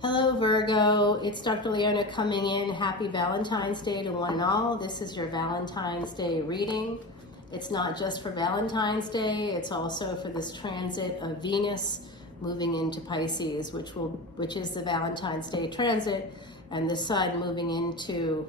Hello Virgo, it's Dr. Leona coming in. Happy Valentine's Day to one and all. This is your Valentine's Day reading. It's not just for Valentine's Day, it's also for this transit of Venus moving into Pisces, which is the Valentine's Day transit, and the Sun moving into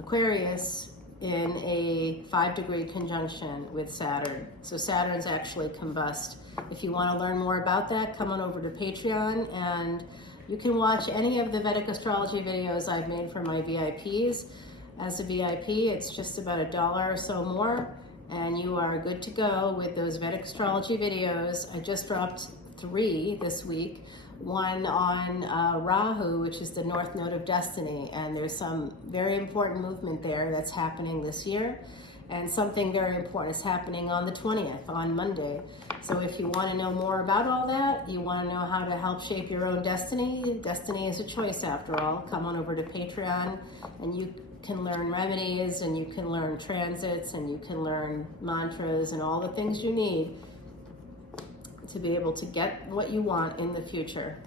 Aquarius in a 5-degree conjunction with Saturn. So Saturn's actually combust. If you want to learn more about that, come on over to Patreon, and you can watch any of the Vedic Astrology videos I've made for my VIPs. As a VIP, it's just about $1 or so more, and you are good to go with those Vedic Astrology videos. I just dropped 3 this week. One on Rahu, which is the North Node of Destiny, and there's some very important movement there that's happening this year, and something very important is happening on the 20th, on Monday. So if you want to know more about all that, you want to know how to help shape your own destiny, destiny is a choice after all, come on over to Patreon, and you can learn remedies, and you can learn transits, and you can learn mantras, and all the things you need to be able to get what you want in the future.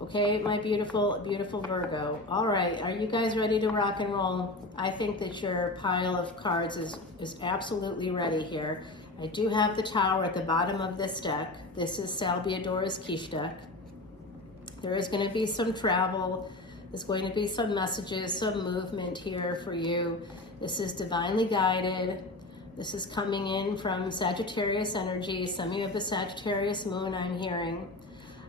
Okay, my beautiful, beautiful Virgo. All right, are you guys ready to rock and roll? I think that your pile of cards is absolutely ready here. I do have the Tower at the bottom of this deck. This is Salviadora's quiche deck. There is going to be some travel. There's going to be some messages, some movement here for you. This is divinely guided. This is coming in from Sagittarius energy. Some of you have a Sagittarius moon, I'm hearing.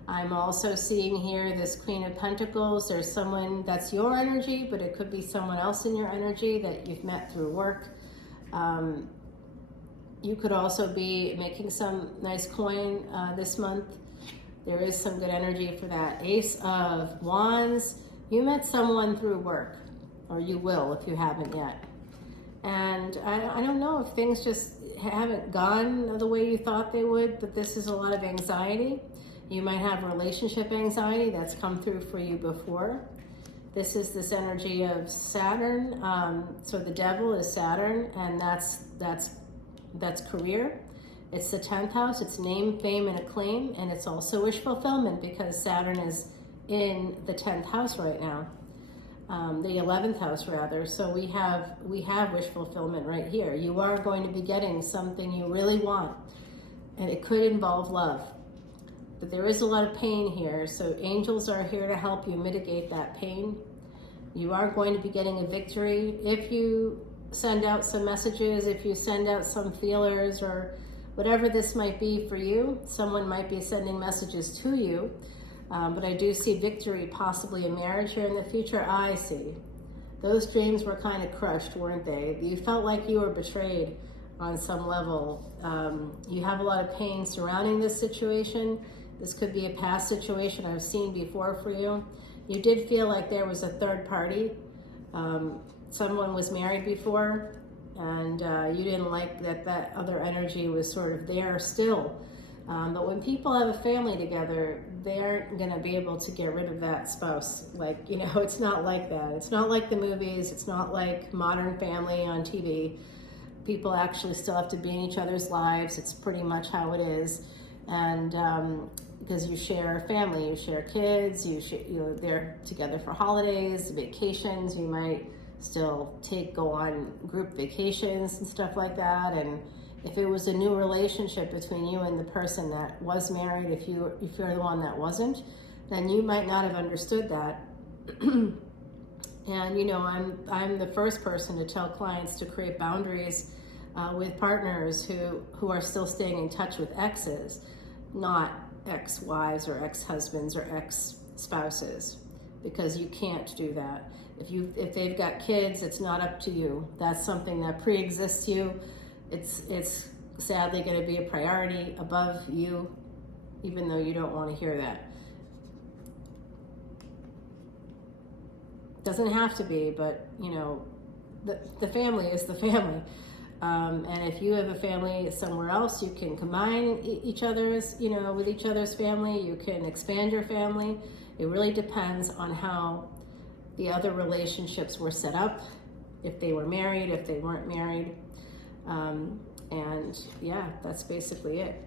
I'm also seeing here this Queen of Pentacles. There's someone that's your energy, but it could be someone else in your energy that you've met through work. You could also be making some nice coin this month. There is some good energy for that. Ace of Wands. You met someone through work, or you will if you haven't yet. And I don't know if things just haven't gone the way you thought they would, but this is a lot of anxiety. You might have relationship anxiety that's come through for you before. This is this energy of Saturn. So the devil is Saturn, and that's career. It's the 10th house. It's name, fame, and acclaim, and it's also wish fulfillment because Saturn is in the 10th house right now. The 11th house rather. So we have wish fulfillment right here. You are going to be getting something you really want, and it could involve love. But there is a lot of pain here, so angels are here to help you mitigate that pain. You are going to be getting a victory if you send out some messages, if you send out some feelers, or whatever this might be for you. Someone might be sending messages to you. But I do see victory, possibly a marriage here in the future. I see. Those dreams were kind of crushed, weren't they? You felt like you were betrayed on some level. You have a lot of pain surrounding this situation. This could be a past situation I've seen before for you. You did feel like there was a third party. Someone was married before, and you didn't like that other energy was sort of there still. But when people have a family together, they aren't going to be able to get rid of that spouse. Like, you know, it's not like that. It's not like the movies. It's not like Modern Family on TV. People actually still have to be in each other's lives. It's pretty much how it is. And because you share a family, you share kids, they're together for holidays, vacations. You might still go on group vacations and stuff like that. And if it was a new relationship between you and the person that was married, if you're the one that wasn't, then you might not have understood that. And you know, I'm the first person to tell clients to create boundaries with partners who are still staying in touch with exes, not ex-wives or ex-husbands or ex-spouses, because you can't do that. If they've got kids, it's not up to you. That's something that pre-exists you. It's sadly going to be a priority above you, even though you don't want to hear that. Doesn't have to be, but you know, the family is the family. And if you have a family somewhere else, you can combine with each other's family. You can expand your family. It really depends on how the other relationships were set up, if they were married, if they weren't married. And yeah, that's basically it.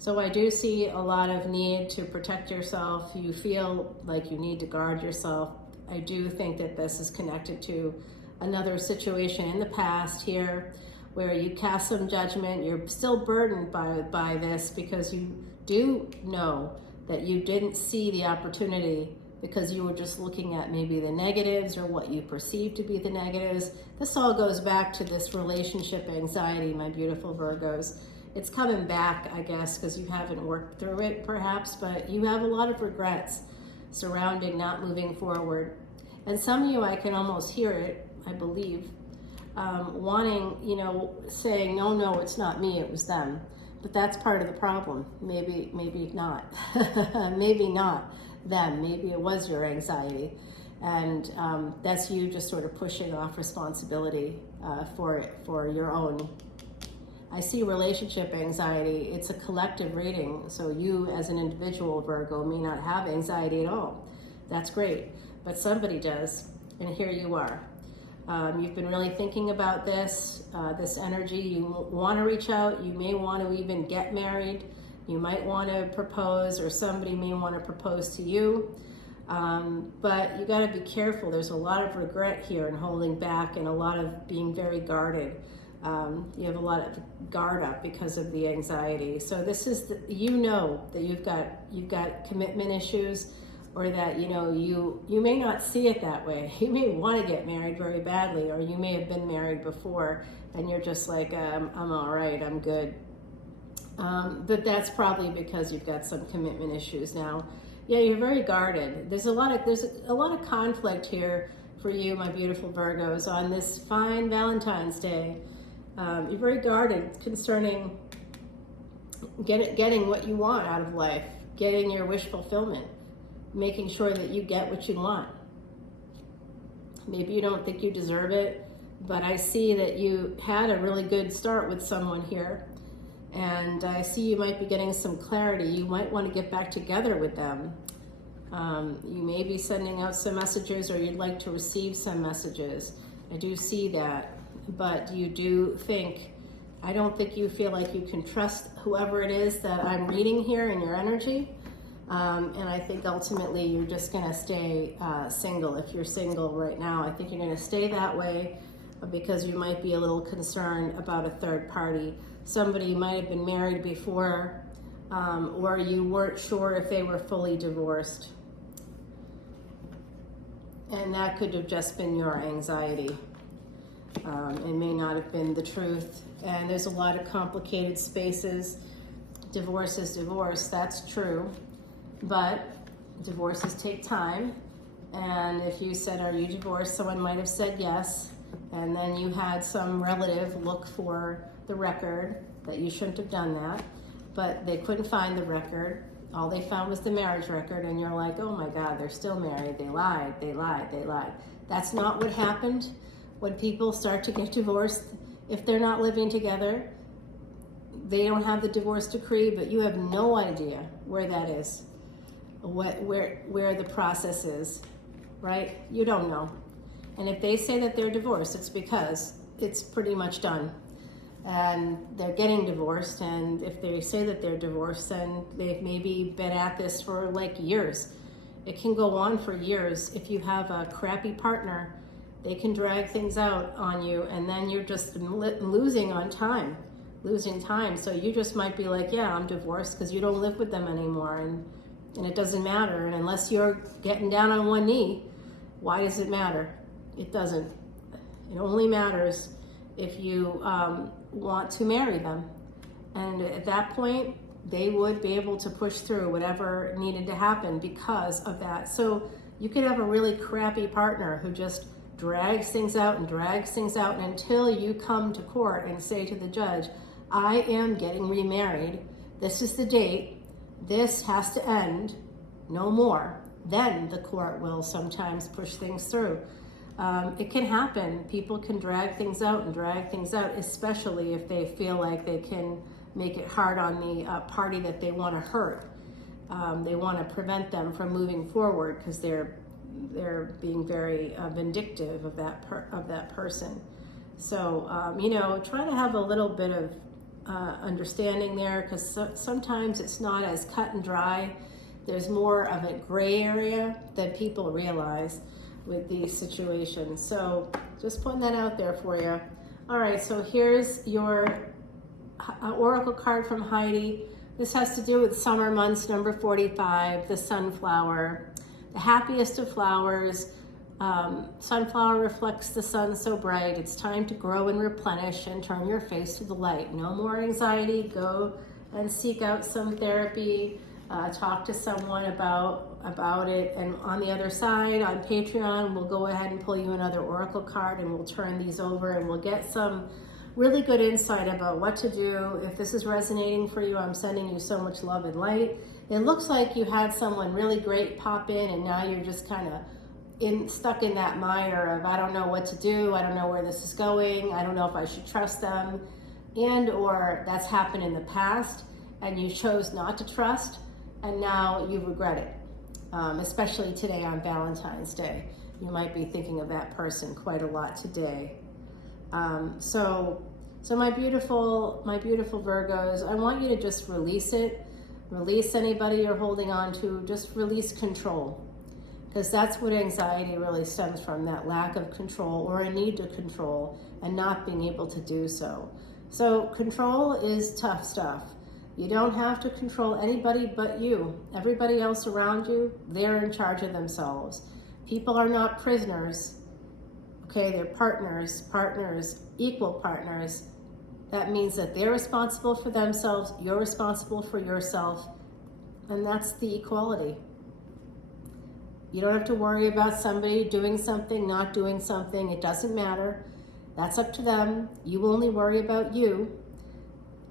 So I do see a lot of need to protect yourself. You feel like you need to guard yourself. I do think that this is connected to another situation in the past here where you cast some judgment. You're still burdened by this because you do know that you didn't see the opportunity because you were just looking at maybe the negatives or what you perceive to be the negatives. This all goes back to this relationship anxiety, my beautiful Virgos. It's coming back, I guess, because you haven't worked through it perhaps, but you have a lot of regrets surrounding not moving forward. And some of you, I can almost hear it, I believe, wanting, saying, no, it's not me, it was them. But that's part of the problem. Maybe not. Maybe not them. Maybe it was your anxiety. And that's you just sort of pushing off responsibility for your own. I see relationship anxiety. It's a collective reading. So you as an individual, Virgo, may not have anxiety at all. That's great. But somebody does. And here you are. You've been really thinking about this energy. You want to reach out. You may want to even get married. You might want to propose, or somebody may want to propose to you. But you got to be careful. There's a lot of regret here and holding back, and a lot of being very guarded. You have a lot of guard up because of the anxiety. So this is, that you've got commitment issues, or that you may not see it that way. You may want to get married very badly, or you may have been married before and you're just like, I'm all right, I'm good. But that's probably because you've got some commitment issues now. Yeah, you're very guarded. There's a lot of conflict here for you, my beautiful Virgos, on this fine Valentine's Day. You're very guarded concerning getting what you want out of life, getting your wish fulfillment, making sure that you get what you want. Maybe you don't think you deserve it, but I see that you had a really good start with someone here, and I see you might be getting some clarity. You might want to get back together with them. You may be sending out some messages, or you'd like to receive some messages. I do see that. But you do think, I don't think you feel like you can trust whoever it is that I'm reading here in your energy. And I think ultimately you're just going to stay single. If you're single right now, I think you're going to stay that way because you might be a little concerned about a third party. Somebody might have been married before, or you weren't sure if they were fully divorced. And that could have just been your anxiety. It may not have been the truth. And there's a lot of complicated spaces. Divorce is divorce, that's true. But divorces take time. And if you said, are you divorced? Someone might have said yes. And then you had some relative look for the record, that you shouldn't have done that. But they couldn't find the record. All they found was the marriage record. And you're like, oh my God, they're still married. They lied. That's not what happened. When people start to get divorced, if they're not living together, they don't have the divorce decree, but you have no idea where that is, where the process is, right? You don't know. And if they say that they're divorced, it's because it's pretty much done. And they're getting divorced, and if they say that they're divorced, then they've maybe been at this for like years. It can go on for years. If you have a crappy partner, they can drag things out on you, and then you're just losing time. So you just might be like, yeah, I'm divorced, because you don't live with them anymore, and it doesn't matter. And unless you're getting down on one knee, why does it matter? It doesn't. It only matters if you want to marry them. And at that point, they would be able to push through whatever needed to happen because of that. So you could have a really crappy partner who just drags things out, and until you come to court and say to the judge, I am getting remarried. This is the date. This has to end. No more. Then the court will sometimes push things through. It can happen. People can drag things out, especially if they feel like they can make it hard on the party that they want to hurt. They want to prevent them from moving forward because they're being very vindictive of that person. So try to have a little bit of understanding there, because sometimes it's not as cut and dry. There's more of a gray area than people realize with these situations. So just putting that out there for you. All right, so here's your oracle card from Heidi. This has to do with summer months, number 45, the sunflower, the happiest of flowers. Sunflower reflects the sun so bright. It's time to grow and replenish and turn your face to the light. No more anxiety. Go and seek out some therapy. Talk to someone about it. And on the other side, on Patreon, we'll go ahead and pull you another oracle card, and we'll turn these over, and we'll get some really good insight about what to do. If this is resonating for you, I'm sending you so much love and light. It looks like you had someone really great pop in, and now you're just kind of stuck in that mire of, I don't know what to do, I don't know where this is going, I don't know if I should trust them, and or that's happened in the past and you chose not to trust, and now you regret it. Especially today on Valentine's Day. You might be thinking of that person quite a lot today. So my beautiful Virgos, I want you to just release it. Release anybody you're holding on to. Just release control. Because that's what anxiety really stems from, that lack of control or a need to control and not being able to do so. So control is tough stuff. You don't have to control anybody but you. Everybody else around you, they're in charge of themselves. People are not prisoners. Okay, they're partners, equal partners. That means that they're responsible for themselves, you're responsible for yourself, and that's the equality. You don't have to worry about somebody doing something, not doing something. It doesn't matter. That's up to them. You only worry about you.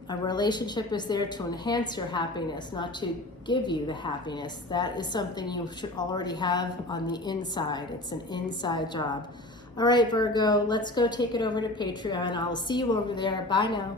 A relationship is there to enhance your happiness, not to give you the happiness. That is something you should already have on the inside. It's an inside job. All right, Virgo, let's go take it over to Patreon. I'll see you over there. Bye now.